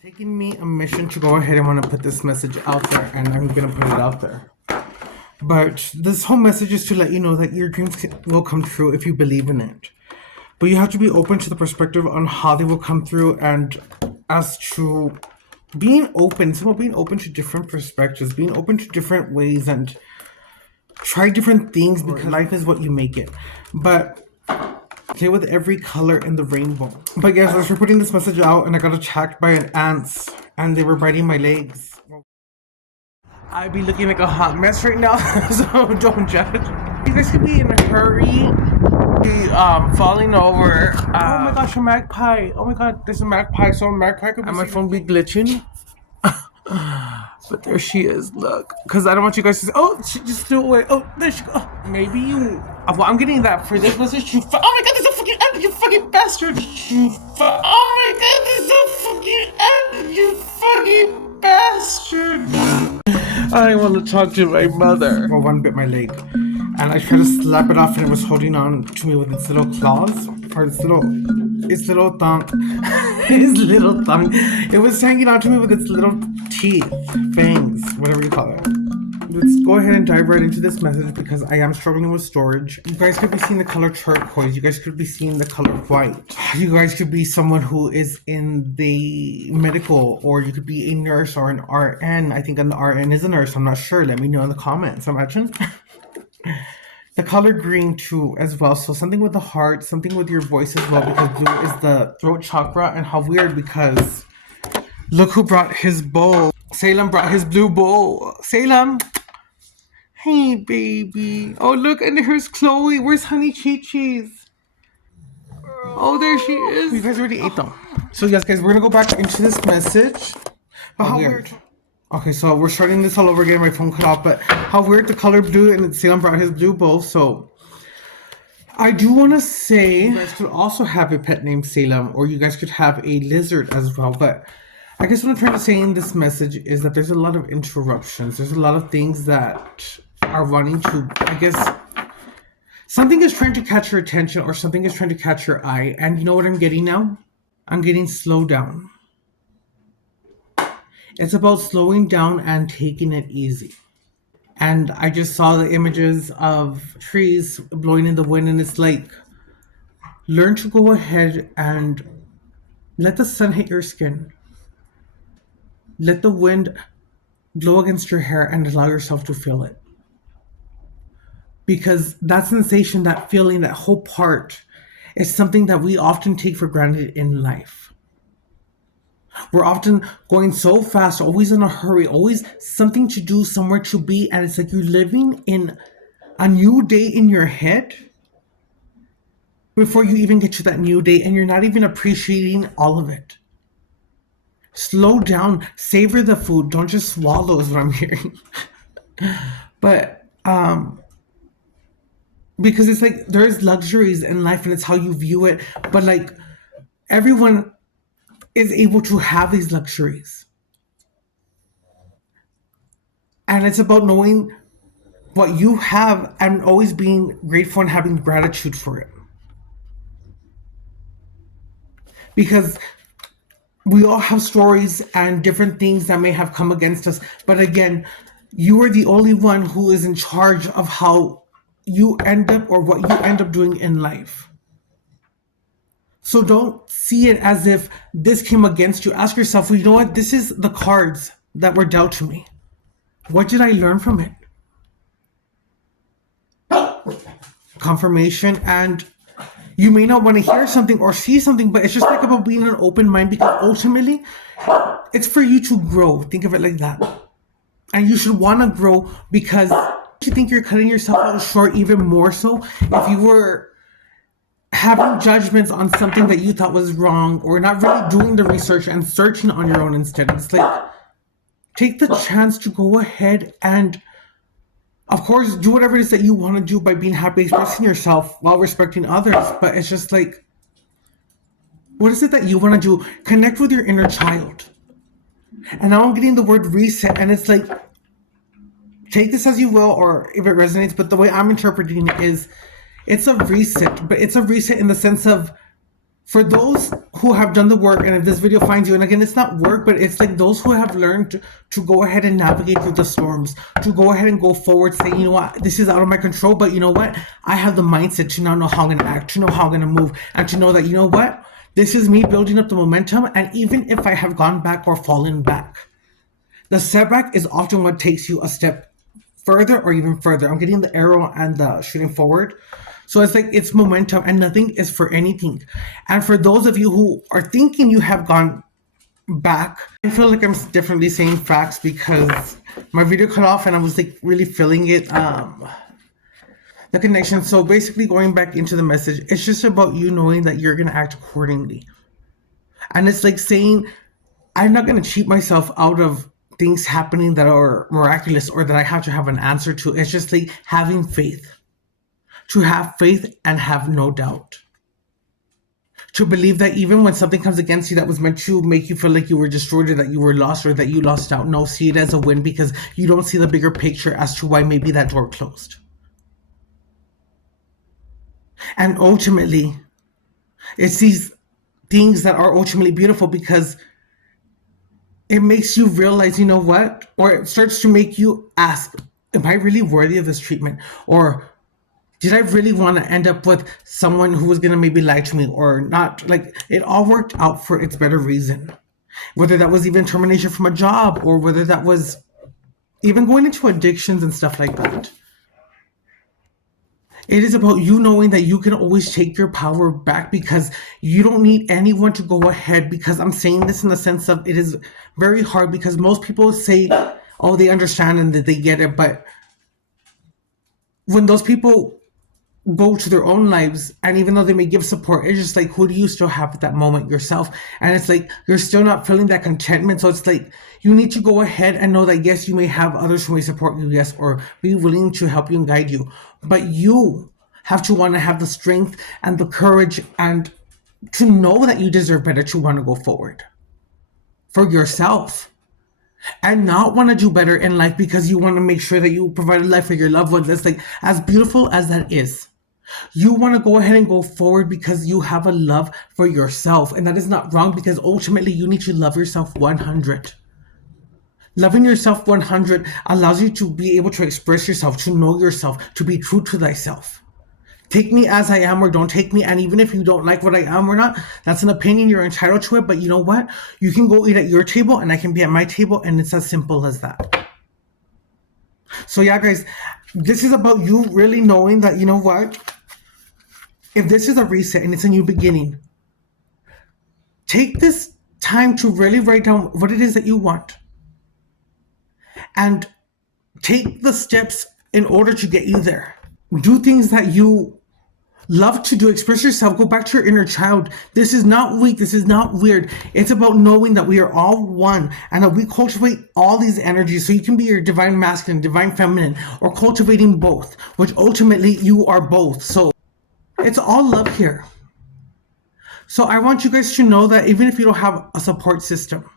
Taking me a mission to go ahead and want to put this message out there, and I'm gonna put it out there. But this whole message is to let you know that your dreams will come true if you believe in it. But you have to be open to the perspective on how they will come through, and as to being open, it's about being open to different perspectives, being open to different ways, and try different things because life is what you make it. But okay with every color in the rainbow. But yes, as we're putting this message out, and I got attacked by an ants, and they were biting my legs. I'd be looking like a hot mess right now, so don't judge. You guys could be in a hurry, be falling over. Oh my gosh, a magpie! Oh my god, there's a magpie. So a magpie could be. And my phone be glitching. But there she is, look. Because I don't want you guys to say, oh, she just threw away. Oh, there she goes. Maybe you. Well, I'm getting that for this message. Oh my god, there's a fucking end, you fucking bastard. Oh my god, there's a fucking end, you fucking bastard. I want to talk to my mother. Well, one bit my leg. And I tried to slap it off, and it was holding on to me with its little claws. Or its little thumb. His little thumb. It was hanging on to me with its little teeth, fangs, whatever you call it. Let's go ahead and dive right into this message because I am struggling with storage. You guys could be seeing the color turquoise. You guys could be seeing the color white. You guys could be someone who is in the medical, or you could be a nurse or an RN. I think an RN is a nurse. I'm not sure. Let me know in the comments. Imagine. The color green too as well, so something with the heart, something with your voice as well, because blue is the throat chakra. And how weird, because look who brought his bowl. Salem brought his blue bowl. Salem, hey baby. Oh look, and here's Chloe. Where's Honey Chi Chi's? Oh, there she is. You guys already ate them. So yes guys, we're gonna go back into this message. But how weird. Okay, so we're starting this all over again. My phone cut off, but how weird, the color blue, and Salem brought his blue bowl. So I do want to say you guys could also have a pet named Salem, or you guys could have a lizard as well. But I guess what I'm trying to say in this message is that there's a lot of interruptions. There's a lot of things that are running to, I guess, something is trying to catch your attention, or something is trying to catch your eye. And you know what I'm getting now? I'm getting slow down. It's about slowing down and taking it easy. And I just saw the images of trees blowing in the wind, and it's like, learn to go ahead and let the sun hit your skin. Let the wind blow against your hair and allow yourself to feel it. Because that sensation, that feeling, that whole part is something that we often take for granted in life. We're often going so fast, always in a hurry, always something to do, somewhere to be, and it's like you're living in a new day in your head before you even get to that new day, and you're not even appreciating all of it. Slow down, savor the food, don't just swallow is what I'm hearing. But because it's like there's luxuries in life, and it's how you view it, but like everyone is able to have these luxuries. And it's about knowing what you have and always being grateful and having gratitude for it. Because we all have stories and different things that may have come against us. But again, you are the only one who is in charge of how you end up, or what you end up doing in life. So don't see it as if this came against you. Ask yourself, well, you know what? This is the cards that were dealt to me. What did I learn from it? Confirmation. And you may not want to hear something or see something, but it's just like about being an open mind, because ultimately it's for you to grow. Think of it like that. And you should want to grow, because you think you're cutting yourself out short, even more so if you were having judgments on something that you thought was wrong, or not really doing the research and searching on your own instead. It's like, take the chance to go ahead and, of course, do whatever it is that you want to do by being happy, expressing yourself while respecting others. But it's just like, what is it that you want to do? Connect with your inner child. And now I'm getting the word reset, and it's like, take this as you will, or if it resonates, but the way I'm interpreting it is, it's a reset, but it's a reset in the sense of, for those who have done the work, and if this video finds you, and again, it's not work, but it's like those who have learned to go ahead and navigate through the storms, to go ahead and go forward, say, you know what, this is out of my control, but you know what, I have the mindset to now know how I'm going to act, to know how I'm going to move, and to know that, you know what, this is me building up the momentum. And even if I have gone back or fallen back, the setback is often what takes you a step further or even further. I'm getting the arrow and the shooting forward. So it's like it's momentum, and nothing is for anything. And for those of you who are thinking you have gone back, I feel like I'm definitely saying facts because my video cut off and I was like really feeling it, the connection. So basically going back into the message, it's just about you knowing that you're going to act accordingly. And it's like saying, I'm not going to cheat myself out of things happening that are miraculous or that I have to have an answer to. It's just like having faith. To have faith and have no doubt. To believe that even when something comes against you that was meant to make you feel like you were destroyed or that you were lost or that you lost out, no, see it as a win because you don't see the bigger picture as to why maybe that door closed. And ultimately, it's these things that are ultimately beautiful because it makes you realize, you know what? Or it starts to make you ask, am I really worthy of this treatment? Or did I really want to end up with someone who was going to maybe lie to me or not? Like, it all worked out for its better reason. Whether that was even termination from a job or whether that was even going into addictions and stuff like that. It is about you knowing that you can always take your power back because you don't need anyone to go ahead. Because I'm saying this in the sense of it is very hard because most people say, oh, they understand and that they get it. But when those people go to their own lives, and even though they may give support, it's just like, who do you still have at that moment? Yourself. And it's like you're still not feeling that contentment. So it's like you need to go ahead and know that yes, you may have others who may support you, yes, or be willing to help you and guide you, but you have to want to have the strength and the courage and to know that you deserve better, to want to go forward for yourself and not want to do better in life because you want to make sure that you provide a life for your loved ones. That's like, as beautiful as that is, you want to go ahead and go forward because you have a love for yourself. And that is not wrong because ultimately you need to love yourself 100. Loving yourself 100 allows you to be able to express yourself, to know yourself, to be true to thyself. Take me as I am or don't take me. And even if you don't like what I am or not, that's an opinion. You're entitled to it. But you know what? You can go eat at your table and I can be at my table. And it's as simple as that. So yeah, guys, this is about you really knowing that, you know what? If this is a reset and it's a new beginning, take this time to really write down what it is that you want and take the steps in order to get you there. Do things that you love to do. Express yourself. Go back to your inner child. This is not weak. This is not weird. It's about knowing that we are all one and that we cultivate all these energies so you can be your divine masculine, divine feminine, or cultivating both, which ultimately you are both. So it's all love here. So I want you guys to know that even if you don't have a support system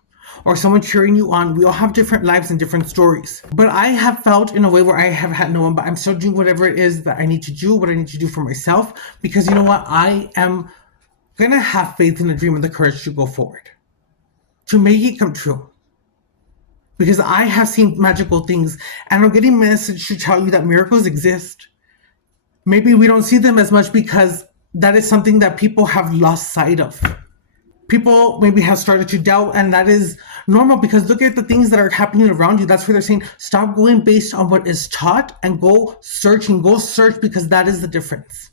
or someone cheering you on, we all have different lives and different stories. But I have felt in a way where I have had no one, but I'm still doing whatever it is that I need to do, what I need to do for myself, because you know what? I am going to have faith in the dream and the courage to go forward, to make it come true. Because I have seen magical things and I'm getting a message to tell you that miracles exist. Maybe we don't see them as much because that is something that people have lost sight of. People maybe have started to doubt, and that is normal because look at the things that are happening around you. That's where they're saying, stop going based on what is taught and go searching, go search, because that is the difference.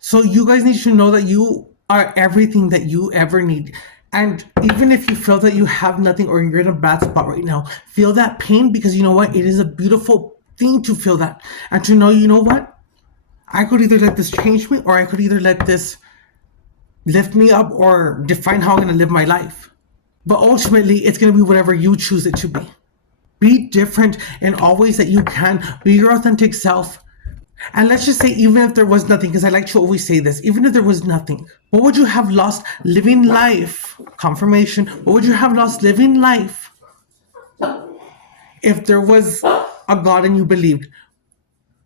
So you guys need to know that you are everything that you ever need. And even if you feel that you have nothing or you're in a bad spot right now, feel that pain because you know what? It is a beautiful thing to feel that and to know, you know what? I could either let this change me or I could either let this lift me up or define how I'm going to live my life. But ultimately, it's going to be whatever you choose it to be. Be different in all ways that you can. Be your authentic self. And let's just say, even if there was nothing, because I like to always say this, even if there was nothing, what would you have lost living life? Confirmation. What would you have lost living life if there was a God and you believed?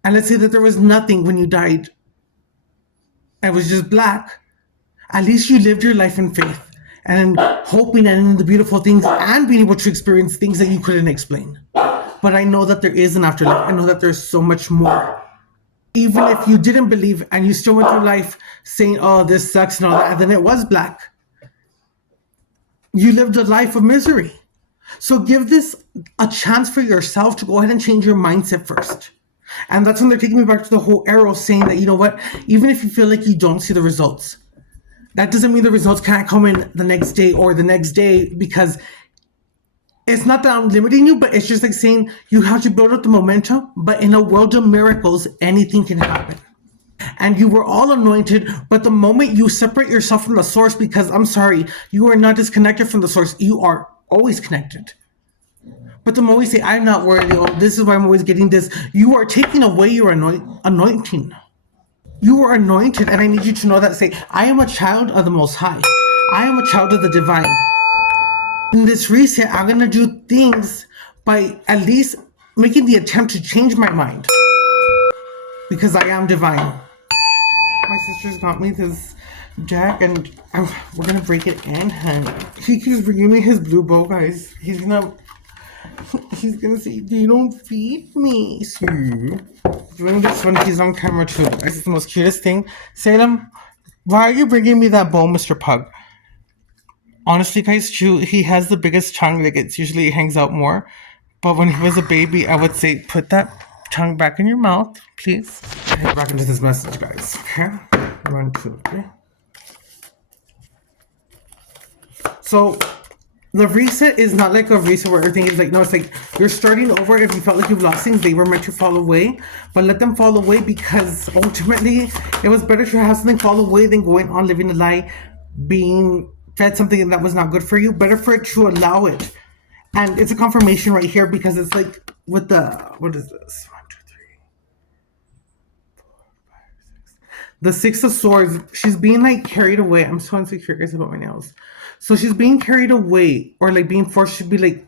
And let's say that there was nothing when you died. It was just black. At least you lived your life in faith and in hoping and in the beautiful things and being able to experience things that you couldn't explain. But I know that there is an afterlife. I know that there's so much more. Even if you didn't believe and you still went through life saying, oh, this sucks and all that, and then it was black, you lived a life of misery. So give this a chance for yourself to go ahead and change your mindset first. And that's when they're taking me back to the whole arrow, saying that, you know what, even if you feel like you don't see the results, that doesn't mean the results can't come in the next day or the next day, because it's not that I'm limiting you, but it's just like saying you have to build up the momentum. But in a world of miracles, anything can happen. And you were all anointed, but the moment you separate yourself from the source, because I'm sorry, you are not disconnected from the source, you are always connected. But the moment you say, I'm not worthy, oh, this is why I'm always getting this, you are taking away your anointing. You are anointed, and I need you to know that. Say, I am a child of the Most High. I am a child of the Divine. In this reset, I'm going to do things by at least making the attempt to change my mind, because I am divine. My sister's got me this deck, and we're going to break it in, honey. He keeps bringing me his blue bow, guys. He's gonna say, they don't feed me. See? Doing this when he's on camera too. It's the most cutest thing. Salem, why are you bringing me that bow, Mr. Pug? Honestly, guys, Chew, he has the biggest tongue. Like, it's usually hangs out more. But when he was a baby, I would say, put that tongue back in your mouth, please. Head back into this message, guys. Okay? 1, 2, 3. So, the reset is not like a reset where everything is like, no, it's like you're starting over. If you felt like you've lost things, they were meant to fall away. But let them fall away, because ultimately, it was better to have something fall away than going on living a lie, being fed something that was not good for you. Better for it to allow it. And it's a confirmation right here, because it's like with the, what is this? 1, 2, 3, 4, 5, 6. The Six of Swords. She's being like carried away. I'm so insecure, guys, about my nails. So she's being carried away, or like being forced to be like,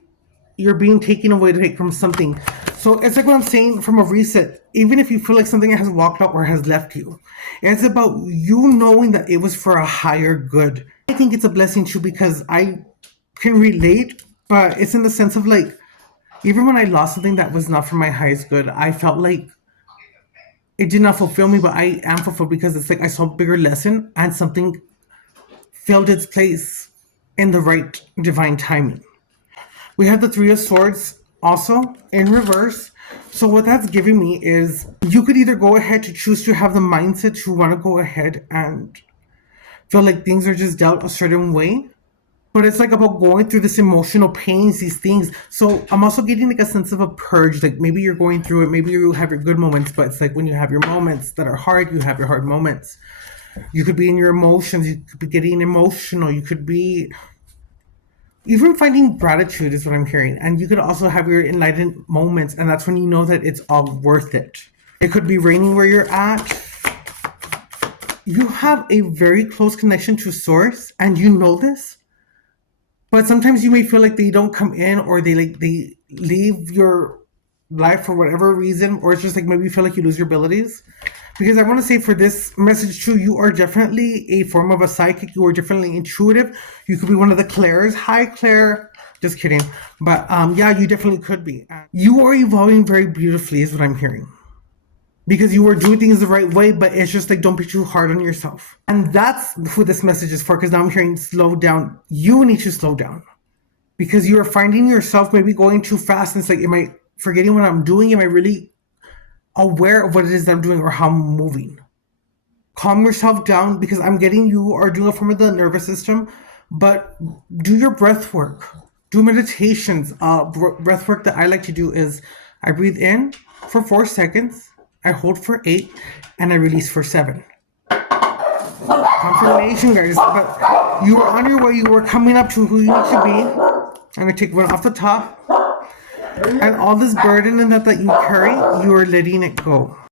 you're being taken away to take from something. So it's like what I'm saying from a reset. Even if you feel like something has walked out or has left you, it's about you knowing that it was for a higher good. I think it's a blessing too, because I can relate, but it's in the sense of like, even when I lost something that was not for my highest good, I felt like it did not fulfill me, but I am fulfilled, because it's like I saw a bigger lesson and something filled its place in the right divine timing. We have the Three of Swords also in reverse. So what that's giving me is you could either go ahead to choose to have the mindset to want to go ahead and feel like things are just dealt a certain way. But it's like about going through this emotional pains, these things. So I'm also getting like a sense of a purge. Like maybe you're going through it, maybe you have your good moments, but it's like when you have your moments that are hard, you have your hard moments. You could be in your emotions, you could be getting emotional, you could be even finding gratitude is what I'm hearing. And you could also have your enlightened moments, and that's when you know that it's all worth it. It could be raining where you're at. You have a very close connection to source, and you know this. But sometimes you may feel like they don't come in, or they leave your life for whatever reason, or it's just like maybe you feel like you lose your abilities. Because I want to say for this message too, you are definitely a form of a psychic. You are definitely intuitive. You could be one of the Claires. Hi, Claire. Just kidding. But yeah, you definitely could be. You are evolving very beautifully is what I'm hearing. Because you are doing things the right way, but it's just like, don't be too hard on yourself. And that's who this message is for, because now I'm hearing slow down. You need to slow down. Because you are finding yourself maybe going too fast, and it's like, am I forgetting what I'm doing? Am I really aware of what it is that I'm doing or how I'm moving? Calm yourself down, because I'm getting you are doing a form of the nervous system, but do your breath work. Do meditations. Breath work that I like to do is I breathe in for 4 seconds, I hold for 8, and I release for 7. Confirmation, guys. But you are on your way. You are coming up to who you need to be. I'm going to take one off the top. And all this burden and that you carry, you are letting it go.